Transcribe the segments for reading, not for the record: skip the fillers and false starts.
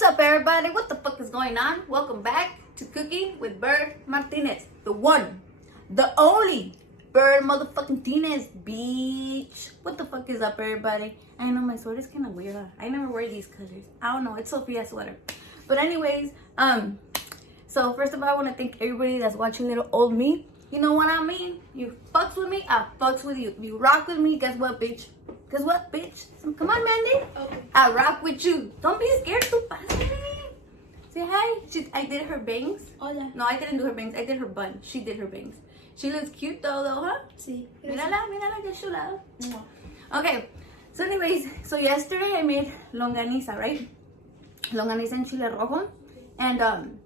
What's up, everybody? What the fuck is going on? Welcome back to Cooking with Bird Martinez. The one, the only Bird motherfucking Martinez, bitch. What the fuck is up, everybody? I know my sweater's kind of weird. I never wear these colors. I don't know. It's Sophia's sweater. But anyways, so first of all, I want to thank everybody that's watching little old me. You know what I mean? You fucks with me, I fucks with you. You rock with me, guess what, bitch? Guess what, bitch? So, come on, Mandy. Okay. I rock with you. Don't be scared to say hi. I did her bangs. Hola. No, I didn't do her bangs. I did her bun. She did her bangs. She looks cute though, huh? Sí. Mírala, que chula. No. Okay. So anyways, so yesterday I made longaniza, right? Longaniza and chile rojo. And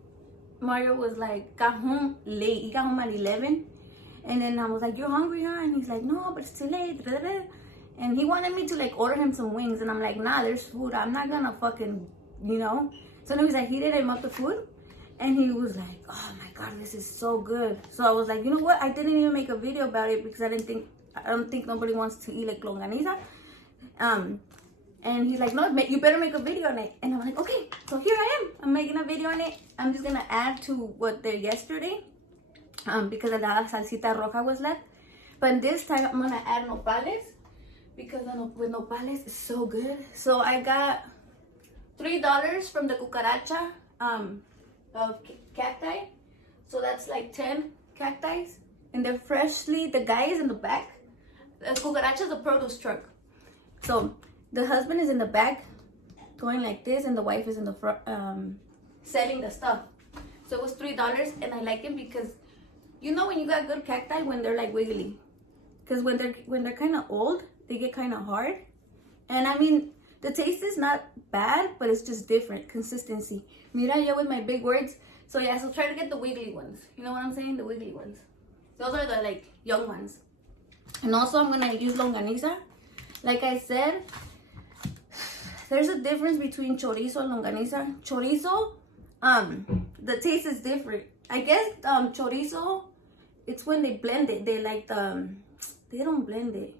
Mario was like, got home late. He got home at 11. And then I was like, you're hungry, huh? And he's like, no, but it's too late. And he wanted me to like order him some wings. And I'm like, nah, there's food. I'm not gonna fucking, you know. So anyways, I heated him up the food. And he was like, oh my God, this is so good. So I was like, you know what? I didn't even make a video about it because I don't think nobody wants to eat like longaniza. And he's like, no, you better make a video on it. And I'm like, okay, so here I am. I'm making a video on it. I'm just gonna add to what they yesterday, because the salsita roja was left. But this time I'm gonna add nopales because with nopales is so good. So I got $3 from the cucaracha of cacti. So that's like 10 cacti, and they're freshly. The guy is in the back. The cucaracha is the produce truck. So the husband is in the back going like this, and the wife is in the front selling the stuff. So it was $3, and I like it because you know when you got good cacti when they're like wiggly, because when they're kind of old they get kind of hard. And I mean the taste is not bad, but it's just different consistency. Mira, yo with my big words. So yeah, so try to get the wiggly ones. You know what I'm saying? The wiggly ones. Those are the like young ones. And also I'm gonna use longaniza. Like I said, there's a difference between chorizo and longaniza. Chorizo, the taste is different. I guess chorizo, it's when they blend it. They like they don't blend it.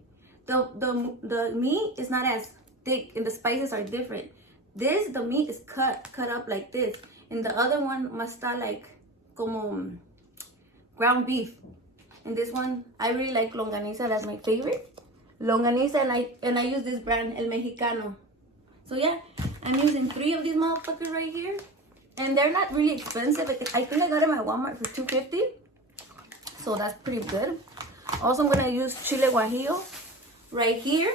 The meat is not as thick and the spices are different. The meat is cut up like this, and the other one must start like como ground beef. And this one, I really like longaniza. That's my favorite. Longaniza, and I use this brand, El Mexicano. So yeah, I'm using 3 of these motherfuckers right here, and they're not really expensive. I think I got them at Walmart for $2.50, so that's pretty good. Also, I'm gonna use chile guajillo right here,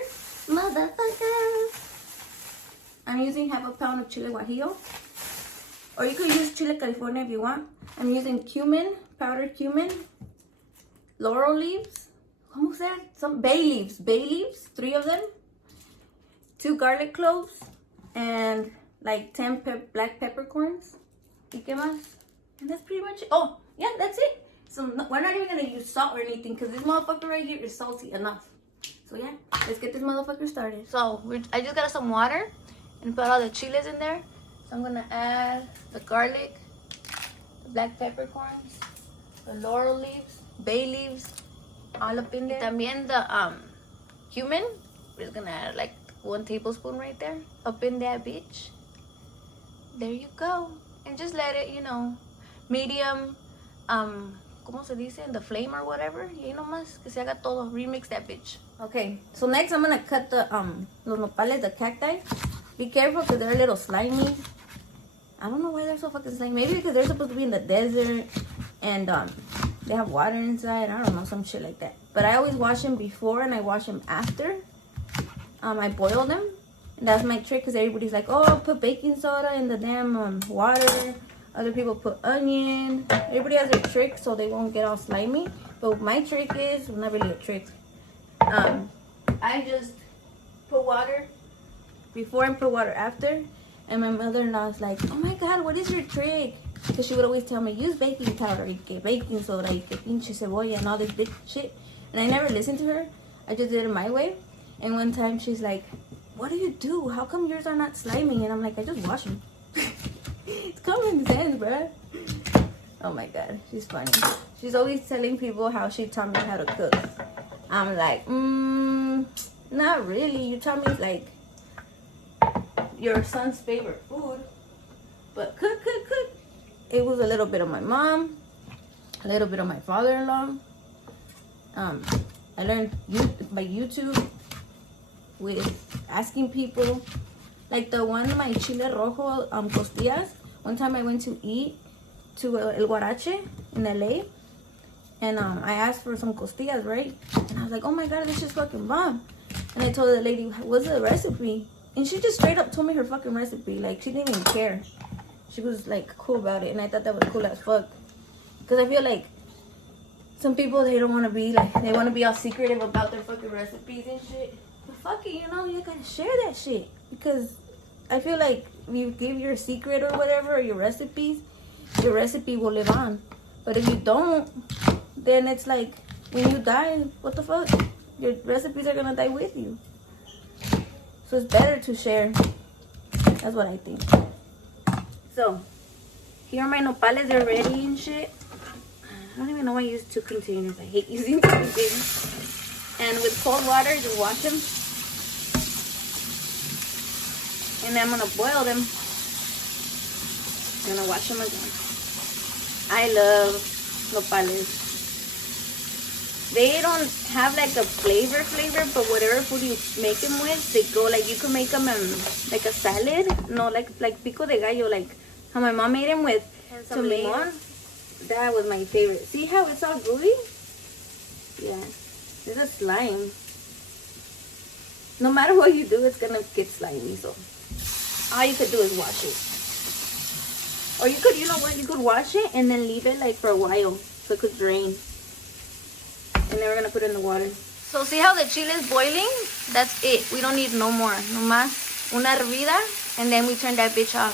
motherfucker. I'm using half a pound of chile guajillo, or you could use chile California if you want. I'm using cumin, powdered cumin, laurel leaves. ¿Cómo se llama? Some bay leaves, 3 of them, 2 garlic cloves, and like 10 black peppercorns. ¿Y qué más? And that's pretty much it. Oh, yeah, that's it. So we're not even gonna use salt or anything because this motherfucker right here is salty enough. So yeah, let's get this motherfucker started. So I just got some water and put all the chiles in there. So I'm gonna add the garlic, the black peppercorns, the laurel leaves, bay leaves, all up in there. También the cumin. We're just gonna add like 1 tablespoon right there, up in that bitch. There you go. And just let it, you know, medium, ¿cómo se dice? The flame or whatever. Y nomás que se haga todo. Remix that bitch. Okay, so next I'm gonna cut the los nopales, the cacti. Be careful because they're a little slimy. I don't know why they're so fucking slimy. Maybe because they're supposed to be in the desert and they have water inside. I don't know, some shit like that. But I always wash them before and I wash them after. I boil them. And that's my trick because everybody's like, oh, put baking soda in the damn water. Other people put onion. Everybody has their trick so they won't get all slimy. But my trick is, well, not really a trick. I just put water before and put water after. And my mother-in-law is like, oh my God, what is your trick? Because she would always tell me, use baking powder, y que baking soda, y que pinche cebolla, and all this big shit. And I never listened to her. I just did it my way. And one time she's like, what do you do? How come yours are not slimy? And I'm like, I just wash them. It's common sense, bruh. Oh my God, she's funny. She's always telling people how she taught me how to cook. I'm like, not really. You taught me like your son's favorite food. But cook. It was a little bit of my mom, a little bit of my father-in-law. I learned by YouTube with asking people. Like the one, my chile rojo costillas. One time I went to eat to El Guarache in LA. And I asked for some costillas, right? And I was like, oh my God, this is fucking bomb. And I told the lady, what's the recipe? And she just straight up told me her fucking recipe. Like, she didn't even care. She was like cool about it. And I thought that was cool as fuck. Because I feel like some people, they don't want to be like, they want to be all secretive about their fucking recipes and shit. But fuck it, you know, you gotta share that shit. Because I feel like if you give your secret or whatever, or your recipes, your recipe will live on. But if you don't, then it's like when you die, what the fuck? Your recipes are gonna die with you. So it's better to share. That's what I think. So here are my nopales. They're ready and shit. I don't even know why I use 2 containers. I hate using 2 containers. And with cold water, just wash them. And then I'm gonna boil them. I'm gonna wash them again. I love nopales. They don't have like a flavor, but whatever food you make them with, they go like, you can make them like a salad. No, like pico de gallo, like how my mom made them with some limon. That was my favorite. See how it's all gooey? Yeah, it's a slime. No matter what you do, it's gonna get slimy. So all you could do is wash it. Or you could, you know what? You could wash it and then leave it like for a while so it could drain. And then we're gonna put it in the water. So see how the chile is boiling? That's it. We don't need no more. No más una hervida, and then we turn that bitch off.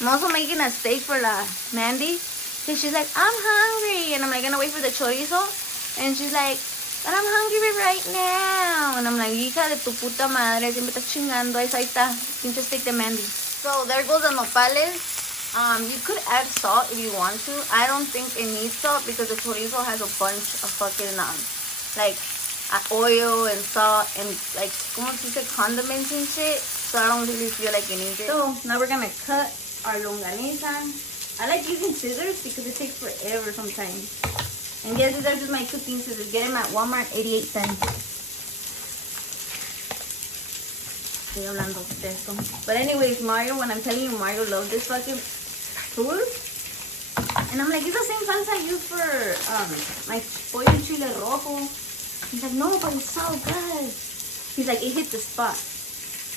I'm also making a steak for la Mandy. So she's like, I'm hungry. And I'm like, gonna wait for the chorizo. And she's like, but I'm hungry right now. And I'm like, hija de tu puta madre, siempre estás chingando. Ahí está, pinche steak de Mandy. So there goes the nopales. You could add salt if you want to. I don't think it needs salt because the chorizo has a bunch of fucking like oil and salt and like como se dice, condiments and shit. So I don't really feel like it needs it. So now we're gonna cut our longaniza. I like using scissors because it takes forever sometimes. And yes, these are just my cooking scissors. Get them at Walmart, 88 cents. But anyways, Mario, when I'm telling you, Mario loves this fucking food. And I'm like, it's the same salsa I use for my pollo chile rojo. He's like, no, but it's so good. He's like, it hit the spot.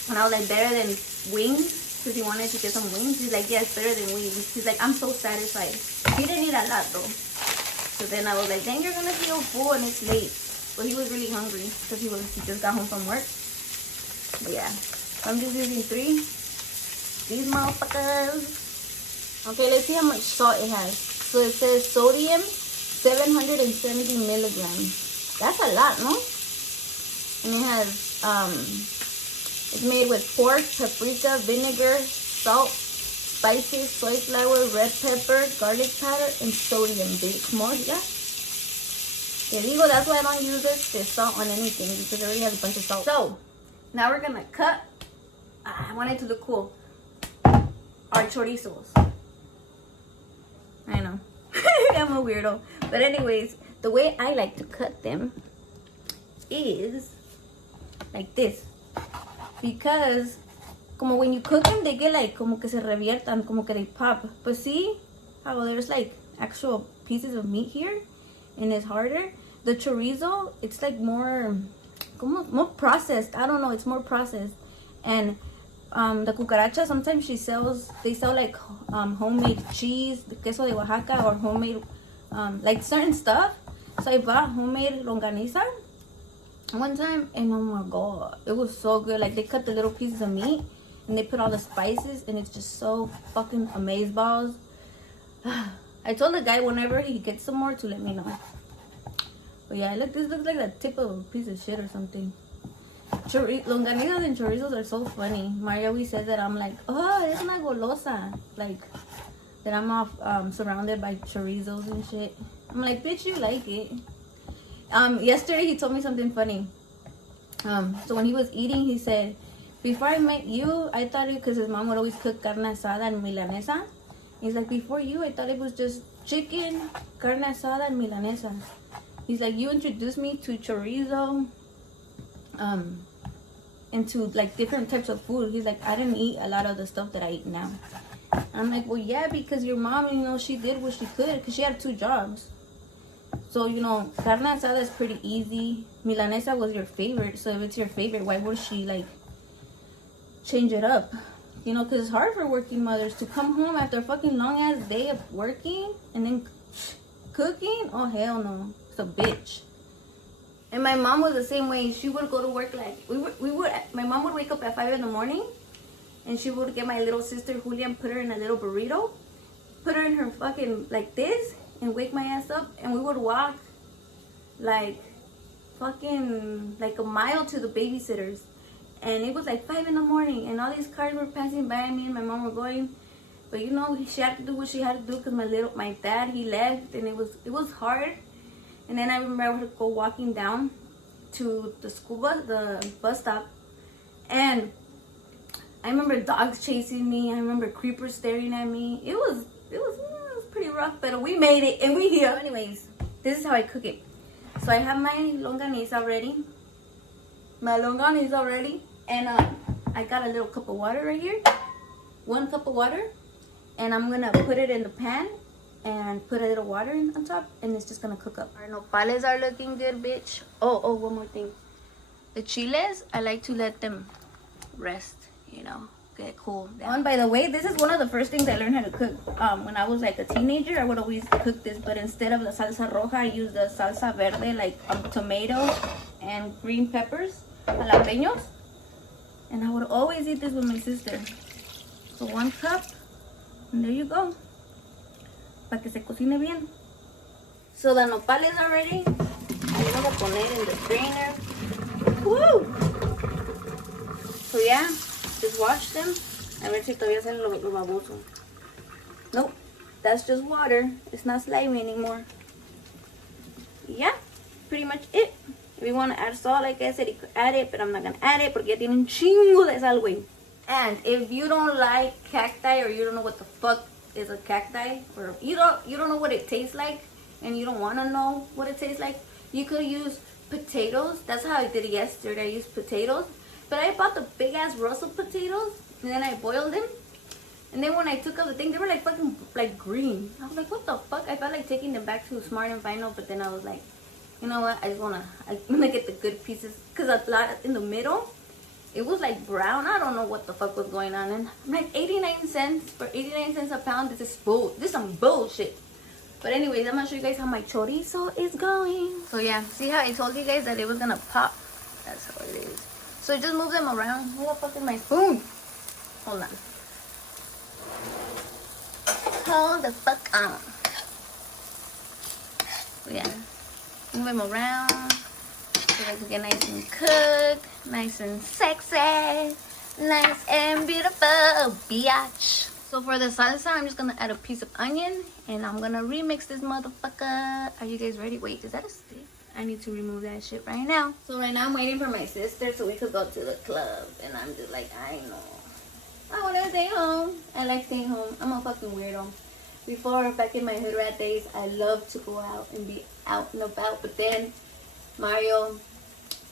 And I was like, better than wings? Because he wanted to get some wings. He's like, yeah, it's better than wings. He's like, I'm so satisfied. He didn't eat a lot though. So then I was like, dang, you're gonna feel full and it's late. But he was really hungry because he just got home from work. But yeah, so I'm just using 3. These motherfuckers. Okay, let's see how much salt it has. So it says sodium 770 milligrams. That's a lot, no? And it has it's made with pork, paprika, vinegar, salt, spices, soy flour, red pepper, garlic powder, and sodium. Bitch, more, yeah. Te digo, that's why I don't use the salt on anything because it already has a bunch of salt. So now we're gonna cut. I want it to look cool. Our chorizos. I know. I'm a weirdo. But anyways, the way I like to cut them is like this. Because como when you cook them, they get like como que se reviertan, como que they pop. But see how there's like actual pieces of meat here and it's harder? The chorizo, it's like more processed. I don't know, it's more processed. And the cucaracha, sometimes they sell like homemade cheese, the queso de Oaxaca, or homemade like certain stuff. So I bought homemade longaniza one time, and oh my god, it was so good. Like they cut the little pieces of meat and they put all the spices, and it's just so fucking amazeballs. I told the guy whenever he gets some more to let me know. But yeah, look, this looks like the tip of a piece of shit or something. Longanizas and chorizos are so funny. Mario always says that I'm like, oh, it's una golosa. Like, that I'm off surrounded by chorizos and shit. I'm like, bitch, you like it. Yesterday he told me something funny. So when he was eating, he said, before I met you, I thought it, because his mom would always cook carne asada and milanesa. He's like, before you, I thought it was just chicken, carne asada, and milanesa. He's like, you introduced me to chorizo, and to like different types of food. He's like, I didn't eat a lot of the stuff that I eat now. I'm like, well, yeah, because your mom, you know, she did what she could, because she had 2 jobs. So, you know, carne asada is pretty easy. Milanesa was your favorite, so if it's your favorite, why would she like change it up? You know, because it's hard for working mothers to come home after a fucking long ass day of working and then cooking. Oh, hell no. It's a bitch. And my mom was the same way. She would go to work like, my mom would wake up at 5 in the morning, and she would get my little sister Julia and put her in a little burrito, put her in her fucking like this, and wake my ass up, and we would walk like fucking like a mile to the babysitters. And it was like 5 in the morning, and all these cars were passing by me, and my mom were going. But you know, she had to do what she had to do, because my dad, he left, and it was hard. And then I remember I would go walking down to the the bus stop, and I remember dogs chasing me. I remember creepers staring at me. It was pretty rough, but we made it, and we here. Anyways, this is how I cook it. So I have my longaniza ready. And I got a little cup of water right here. 1 cup of water, and I'm gonna put it in the pan and put a little water on top, and it's just gonna cook up. Our nopales are looking good, bitch. Oh, one more thing. The chiles, I like to let them rest, you know, get cool down. And by the way, this is one of the first things I learned how to cook. When I was like a teenager, I would always cook this, but instead of the salsa roja, I use the salsa verde, like tomato and green peppers, jalapeños. And I would always eat this with my sister. So 1 cup, and there you go. Para que se cocine bien. So the nopales are ready. I'm gonna poner in the strainer. Woo! So yeah, just wash them. A ver si todavía sale lo baboso. Nope, that's just water. It's not slimy anymore. Yeah, pretty much it. If you want to add salt, like I said, you could add it, but I'm not gonna add it porque ya tiene un chingo de sal, güey. And if you don't like cacti, or you don't know what the fuck is a cacti, or you don't know what it tastes like, and you don't want to know what it tastes like, you could use potatoes. That's how I did it yesterday. I used potatoes, but I bought the big ass Russell potatoes, and then I boiled them, and then when I took out the thing, they were like fucking like green. I was like, what the fuck? I felt like taking them back to Smart and Final, but then I was like, you know what, I'm gonna get the good pieces, because a lot in the middle, it was like brown. I don't know what the fuck was going on. And I'm like, 89 cents for 89 cents a pound. This is some bullshit. But anyways, I'm gonna show you guys how my chorizo is going. So yeah, see how I told you guys that it was gonna pop? That's how it is. So just move them around. Where the fuck is my spoon? Hold on. Hold the fuck on. So yeah, move them around. So they can get nice and cooked, nice and sexy, nice and beautiful, biatch. So for the salsa, I'm just gonna add a piece of onion, and I'm gonna remix this motherfucker. Are you guys ready? Wait, is that a stick? I need to remove that shit right now. So right now I'm waiting for my sister so we could go to the club, and I'm just like, I know, I wanna stay home. I like staying home. I'm a fucking weirdo. Before, back in my hood rat days, I loved to go out and be out and about, but then Mario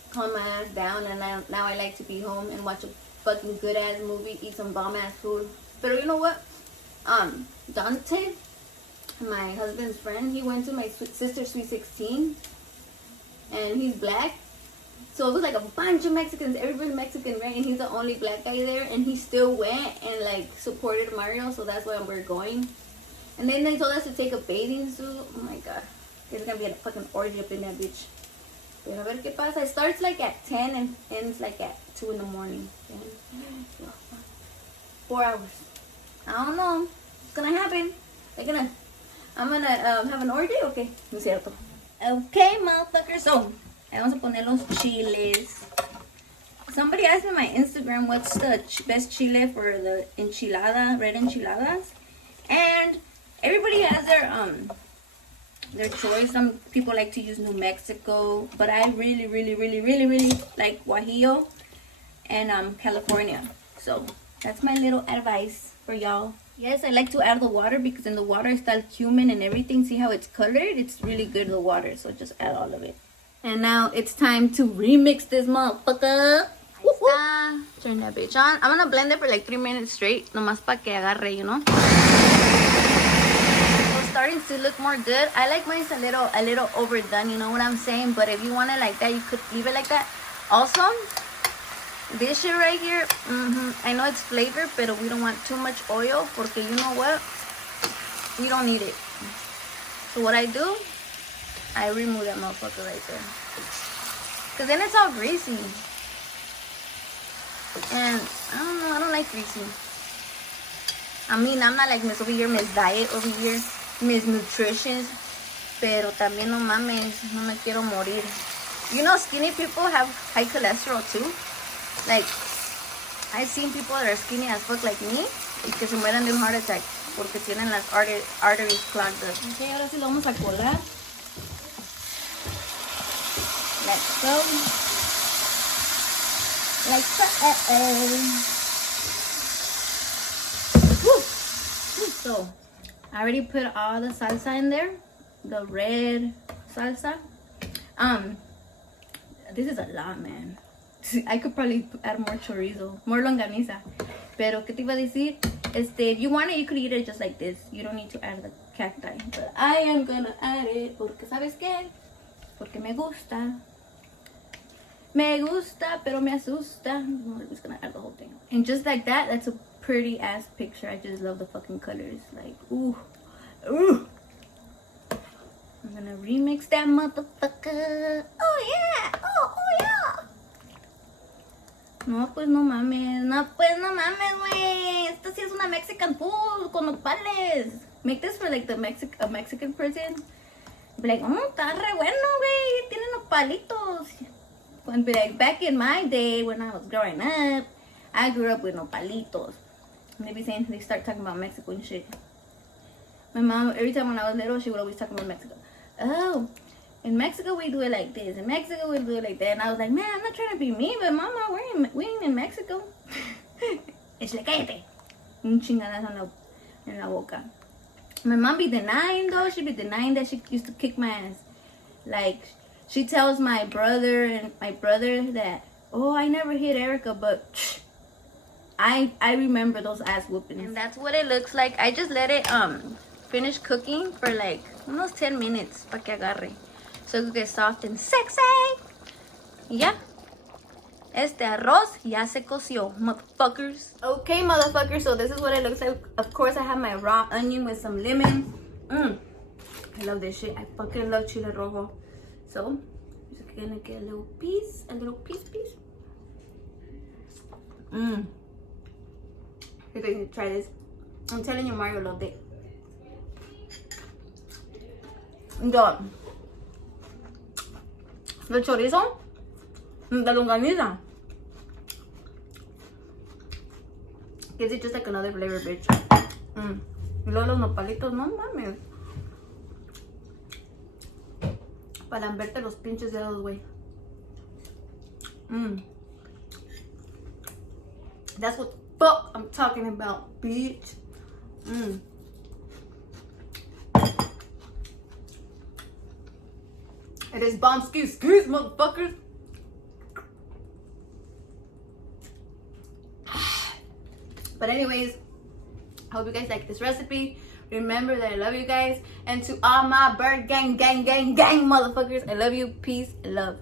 calmed my ass down, and now I like to be home and watch a fucking good ass movie, eat some bomb ass food. But you know what? Dante, my husband's friend, he went to my sister's sweet 16, and he's black. So it was like a bunch of Mexicans. Everybody's Mexican, right? And he's the only black guy there, and he still went and like supported Mario. So that's why we're going. And then they told us to take a bathing suit. Oh my god, there's gonna be a fucking orgy up in that bitch. Pero a ver qué pasa. It starts like at 10 and ends like at 2 in the morning. 4 hours. I don't know. It's gonna happen. I'm gonna have an orgy. Okay, no es cierto. Okay, motherfucker. So, vamos a poner los chiles. Somebody asked me on my Instagram what's the best chile for the enchilada, red enchiladas, and everybody has their choice. Some people like to use New Mexico, but I really like guajillo. and California. So that's my little advice for y'all. Yes, I like to add the water because in the water it's the cumin and everything. See how it's colored? It's really good, the water. So just add all of it. And now it's time to remix this motherfucker. Turn that bitch on. I'm gonna blend it for like 3 minutes straight. Nomás pa que agarre, you know? So it's starting to look more good. I like mine a little overdone, you know what I'm saying? But if you want it like that, you could leave it like that. Also, this shit right here, I know it's flavored, but we don't want too much oil porque you know what? We don't need it. So what I do, I remove that motherfucker right there. Because then it's all greasy. And I don't know, I don't like greasy. I mean, I'm not like Miss over here, Miss Diet over here, Miss Nutrition. Pero también no mames, no me quiero morir. You know, skinny people have high cholesterol too. Like, I've seen people that are skinny as fuck like me y que se mueren de un heart attack porque tienen las arteries clogged up. Ok, ahora sí lo vamos a colar. Let's go. Like so. So, I already put all the salsa in there. The red salsa. This is a lot, man. I could probably add more chorizo, more longaniza. Pero, ¿qué te iba a decir? If you want it, you could eat it just like this. You don't need to add the cacti. But I am gonna add it porque, ¿sabes qué? Porque me gusta. Me gusta, pero me asusta. I'm just gonna add the whole thing. And just like that, that's a pretty ass picture. I just love the fucking colors. Like, ooh. Ooh. I'm gonna remix that motherfucker. Oh yeah. Oh yeah. No, pues no mames. No, pues no mames, güey. Esto sí es una Mexican food con nopales. Make this for like a Mexican person. Be like, está re bueno, güey. Tiene nopalitos. Be like, back in my day when I was growing up, I grew up with nopalitos. And they start talking about Mexico and shit. My mom, every time when I was little, she would always talk about Mexico. Oh, in Mexico we do it like this. In Mexico we do it like that. And I was like, man, I'm not trying to be mean, but mama, we ain't in Mexico. And she's like, cállate. Un chingadazo en la boca. My mom be denying though. She be denying that she used to kick my ass. Like, she tells my brother that, oh, I never hit Erica, but I remember those ass whoopings. And that's what it looks like. I just let it finish cooking for like almost 10 minutes pa que agarre. So it gets soft and sexy. Yeah. Este arroz ya se coció, motherfuckers. Okay, motherfuckers, so this is what it looks like. Of course, I have my raw onion with some lemon. I love this shit. I fucking love chile rojo. So, I'm just gonna get a little piece. You guys need to try this. I'm telling you, Mario loved it. The chorizo, the longaniza, gives it just like another flavor, bitch. Y luego los nopalitos, no mames. Para lamberte los pinches dedos, güey. That's what the fuck I'm talking about, bitch. It is bomb skis, motherfuckers. But anyways, I hope you guys like this recipe. Remember that I love you guys. And to all my bird gang, motherfuckers, I love you. Peace, love.